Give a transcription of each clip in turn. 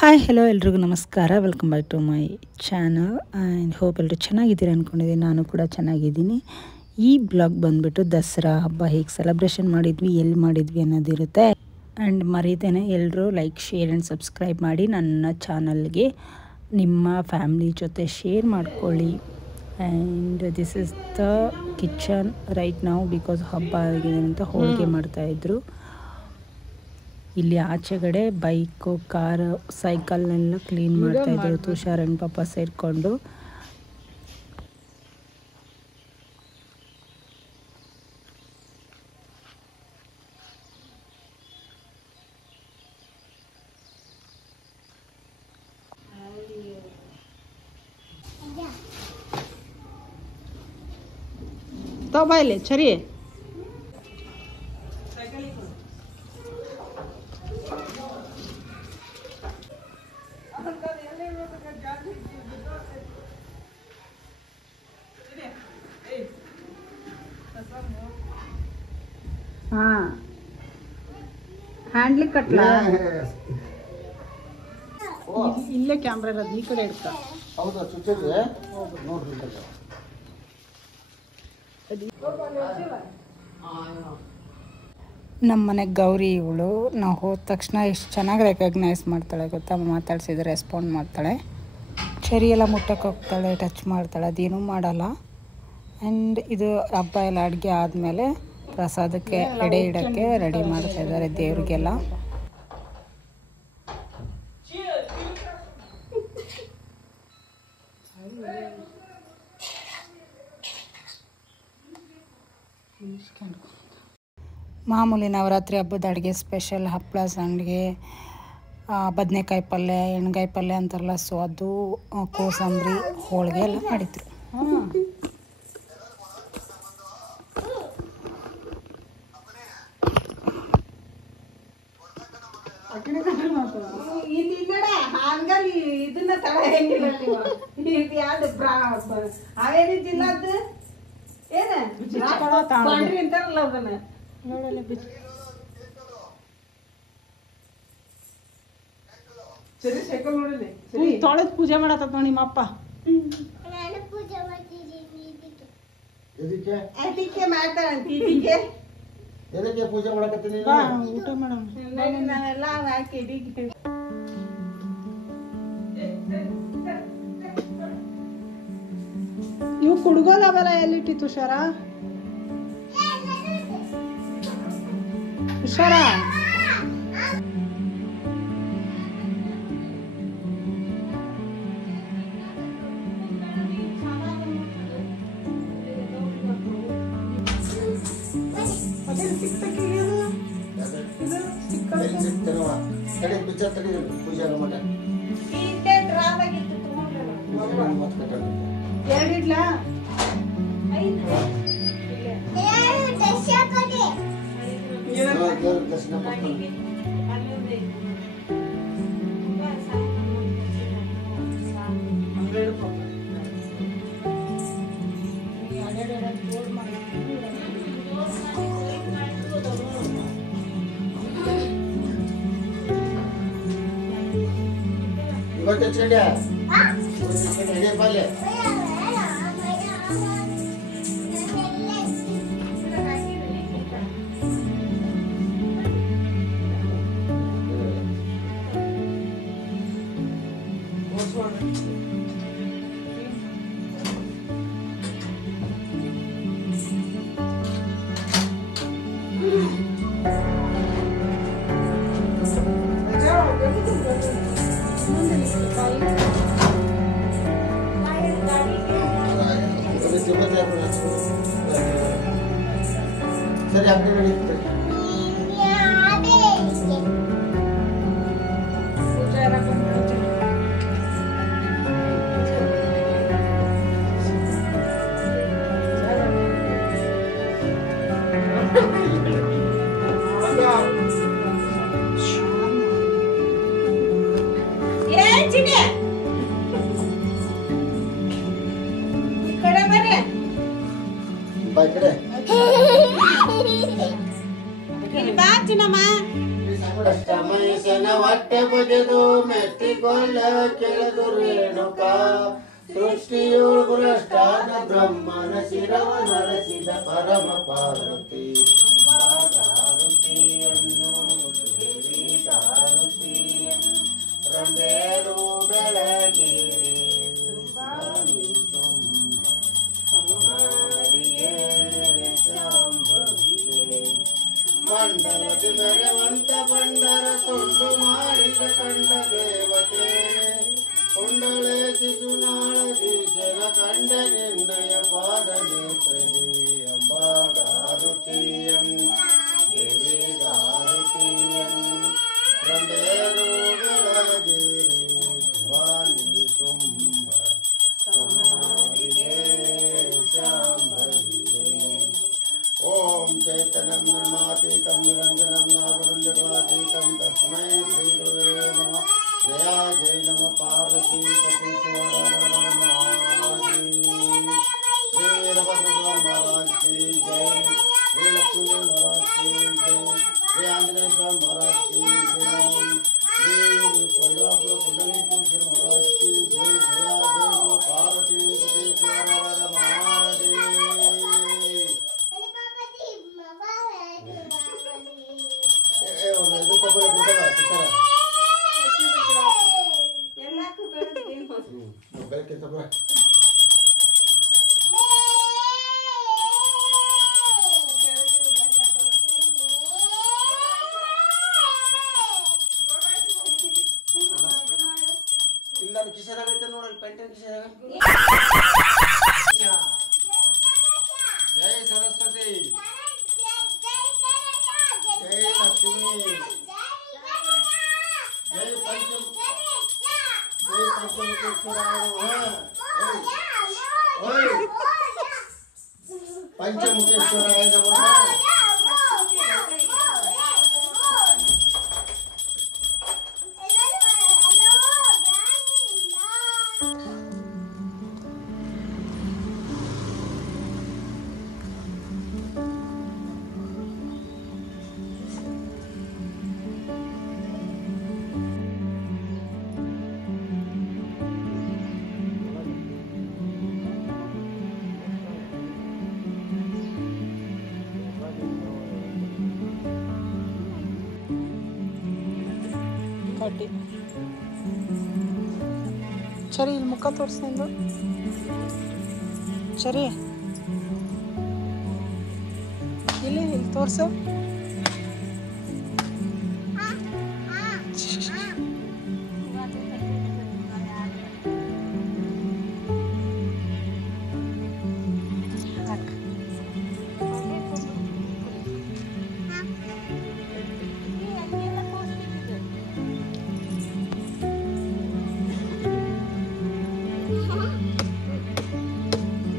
Hi hello ಎಲ್ರಿಗೂ ನಮಸ್ಕಾರ. Welcome back to my channel and hope ಎಲ್ಲರೂ ಚೆನ್ನಾಗಿದ್ದೀರಿ ಅಂದ್ಕೊಂಡಿದ್ದೀನಿ. ನಾನು ಕೂಡ ಚೆನ್ನಾಗಿದ್ದೀನಿ. ಈ ಬ್ಲಾಗ್ ಬಂದುಬಿಟ್ಟು ದಸರಾ ಹಬ್ಬ ಹೇಗೆ ಸೆಲೆಬ್ರೇಷನ್ ಮಾಡಿದ್ವಿ, ಎಲ್ಲಿ ಮಾಡಿದ್ವಿ ಅನ್ನೋದಿರುತ್ತೆ. ಆ್ಯಂಡ್ ಮರೀತೇನೆ ಎಲ್ಲರೂ ಲೈಕ್, ಶೇರ್ ಆ್ಯಂಡ್ ಸಬ್ಸ್ಕ್ರೈಬ್ ಮಾಡಿ ನನ್ನ ಚಾನಲ್ಗೆ. ನಿಮ್ಮ ಫ್ಯಾಮ್ಲಿ ಜೊತೆ ಶೇರ್ ಮಾಡ್ಕೊಳ್ಳಿ. And this is the kitchen right ನಾವು ಬಿಕಾಸ್ ಹಬ್ಬ ಆಗಿದೆ ಅಂತ ಹೋಳಿಗೆ ಮಾಡ್ತಾಯಿದ್ರು. ಇಲ್ಲಿ ಆಚೆಗಡೆ ಬೈಕು, ಕಾರು, ಸೈಕಲ್ನೆಲ್ಲ ಕ್ಲೀನ್ ಮಾಡ್ತಾಯಿದ್ರು ತುಷಾರ್ ಆ್ಯಂಡ್ ಪಾಪ ಸೇರಿಕೊಂಡು. तो बाइले छरिए हाँ ಹ್ಯಾಂಡ್ಲಿಂಗ್ ಕಟ್ಲ ಇಲ್ಲೇ ಕ್ಯಾಮ್ರಾ ಇರೋದು ಈ ಕಡೆ ಇಡ್ತಾ. ಹೌದಾ ಚುಚ್ಚಿದ್ರೆ ನೋಡ್ರಿ. ನಮ್ಮ ಮನೆಗೆ ಗೌರಿ ಇವಳು. ನಾವು ಹೋದ ತಕ್ಷಣ ಎಷ್ಟು ಚೆನ್ನಾಗಿ ರೆಕಗ್ನೈಸ್ ಮಾಡ್ತಾಳೆ ಗೊತ್ತಾ. ಮಾತಾಡ್ಸಿದ್ರೆ ರೆಸ್ಪಾಂಡ್ ಮಾಡ್ತಾಳೆ. ಚರಿ ಎಲ್ಲ ಮುಟ್ಟಕ್ಕೆ ಹೋಗ್ತಾಳೆ, ಟಚ್ ಮಾಡ್ತಾಳೆ, ಅದೇನೂ ಮಾಡಲ್ಲ. ಆ್ಯಂಡ್ ಇದು ಹಬ್ಬ ಎಲ್ಲ ಅಡುಗೆ ಆದಮೇಲೆ ಪ್ರಸಾದಕ್ಕೆ ಎಡೆ ಇಡೋಕ್ಕೆ ರೆಡಿ ಮಾಡ್ತಾ ಇದ್ದಾರೆ ದೇವ್ರಿಗೆಲ್ಲ. ಮಾಮೂಲಿ ನವರಾತ್ರಿ ಹಬ್ಬದ ಅಡುಗೆ ಸ್ಪೆಷಲ್ ಹಪ್ಪಳ, ಸಂಡಿಗೆ, ಬದನೆಕಾಯಿ ಪಲ್ಯ, ಎಣ್ಗಾಯಿ ಪಲ್ಯ ಅಂತಾರಲ್ಲ, ಸೊ ಅದು, ಕೋಸಂಬರಿ, ಹೋಳಿಗೆ ಎಲ್ಲ ಮಾಡಿದ್ರು. ಇದನ್ನ ತಳ ಹೆಂಗಿಲ್ಲ ಅವೇನಿ ಜಿಲ್ಲಾದ ಏನ ಬಾಂಡ್ರಿ ಅಂತಾರಲ್ಲ ಅದನ್ನ ಸರಿ ಸೈಕಲ್ ನೋಡಿಲಿ ತೊಳೆದ್ ಪೂಜೆ ಮಾಡತ್ತ ನೋಡಿ ನಿಮ್ಮಪ್ಪ. ಅದಕ್ಕೆ ಮಾಡ್ತಾರಂತ ಇದಕ್ಕೆ ಎದಕ್ಕೆ ಪೂಜೆ ಮಾಡಕತ್ತೀನಿ ಊಟ ಮಾಡೋಣ. ನಾನೆಲ್ಲ ಹಾಕಿ ಇದಕ್ಕೆ ಇವು ಕುಡ್ಗೋಲ ಅವಲ್ಲ ಎಲ್ಲಿಟ್ಟಿ ತುಷಾರ ತುಷಾರ ಎರಡಿಡ್ಲಾ ಇವತ್ತು ಚಂಡ್ಯ ಎಡೆ ಪಲ್ಯ ಸರಿ ಅಪ್ಪ ನಡೀತದೆ. ಈ ಕಡೆ ಬರ್ರಿ ಬಾಯ್ ಕಡೆ ಹೊಟ್ಟೆ ಬಗೆದು ಮೆಟ್ಟಿಗೊಲ್ಲ ಕೆಳದು ರೇಣುಕ ಸೃಷ್ಟಿಯು ಭ್ರಷ್ಟಾನ ಬ್ರಹ್ಮನ ಶಿರವ ನರಸಿದ ಪರಮ ಪಾರ್ವತಿ ರಂಬೇರು ಬೆಳಗಿರಿ ಸುಬಾನಿ ತುಂಬ ಸಂಹಾರಿಗೆ ಶಾಂಭವಿಗೆ ಮಂಡಲದ ಮೆರವಂತ ಬಂಡರ ತುಂಡು ಮಾಡಿದ ಕಂಡ ದೇವತೆ ಕುಂಡಳೆ ಶಿಶುನಾಳದೀಶನ ಕಂಡ ನಿರ್ಣಯ ಪಾದ ನೇತ್ರದಿ ಅಂಬಾಗಾರುತಿಯಂ ದೇವಿಗಾರುತಿಯಂ ರಂಬೇರು ಬೆಳಗಿರಿ ಸುಬಾನಿ ತುಂಬ ಸಂಹಾರಿಗೆ ಶಾಂಭವಿಗೆ ಓಂ ಚೈತನ್ಯಂ ನಿರ್ಮಾತೀತಂ ನಿರಂಜನಂ ನಾಗರುಲ್ಯಗುಣಾತೀತಂ ತಸ್ಮೈ ಶ್ರೀ ಗುರುವೇ ನಮಃ जया जय नम पार्वती पति श्री वीरभद्र महाराज की जय श्री लक्ष्मी महाराज की जय श्री आंजनेय स्वामी महाराज की जय श्री कोल्हापुर पुंडलीकेश्वर महाराज की जय जया जय नम पार्वती पति ಇಲ್ಲಾರು ಕಿಶರಾಗೈತೆ ನೋಡಲ್ಲಿ ಪೆಂಟನ್ ಕಿಶರಾಗ ಜೈ ಸರಸ್ವತಿ जय लक्ष्मी जय पंचमुखेश्वराय नमः ಚರಿ ಇಲ್ಲಿ ಮುಖ ತೋರಿಸ್ಕೊಂಡು ಚರಿ ಇಲ್ಲಿ ತೋರ್ಸು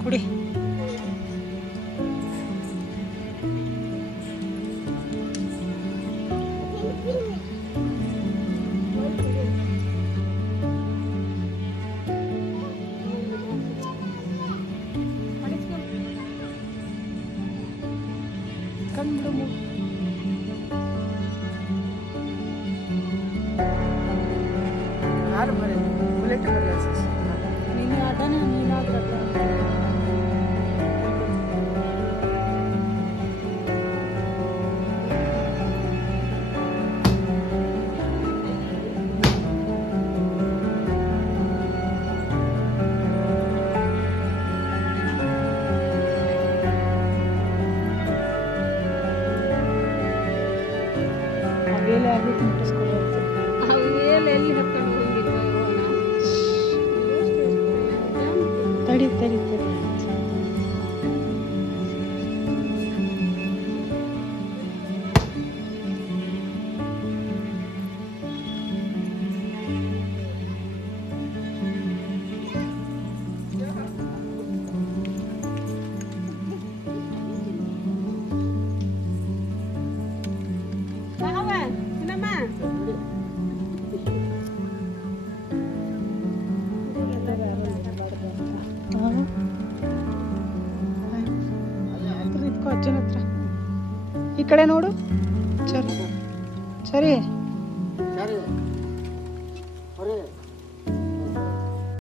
ಕುಡಿ ಕಣ್ಬಿಡು ಯಾರು ಬರೀ ಬುಲೆಟ್ ಬರಲ್ಲ ನೀನು ಅದನ್ನ ನೀನಾದ್ರೂ ಅವೆಲ್ಲ ಆಗ್ಬಿಟ್ಟು ಮುಟ್ಟಿಸ್ಕೊಳ್ಳೋದು ತಡಿ ತಡಿ ತಡಿ ಅಜ್ಜನ ಹತ್ರ ಈ ಕಡೆ ನೋಡು ಸರಿ ಸರಿ ಯಾರು? ಹೊರೆ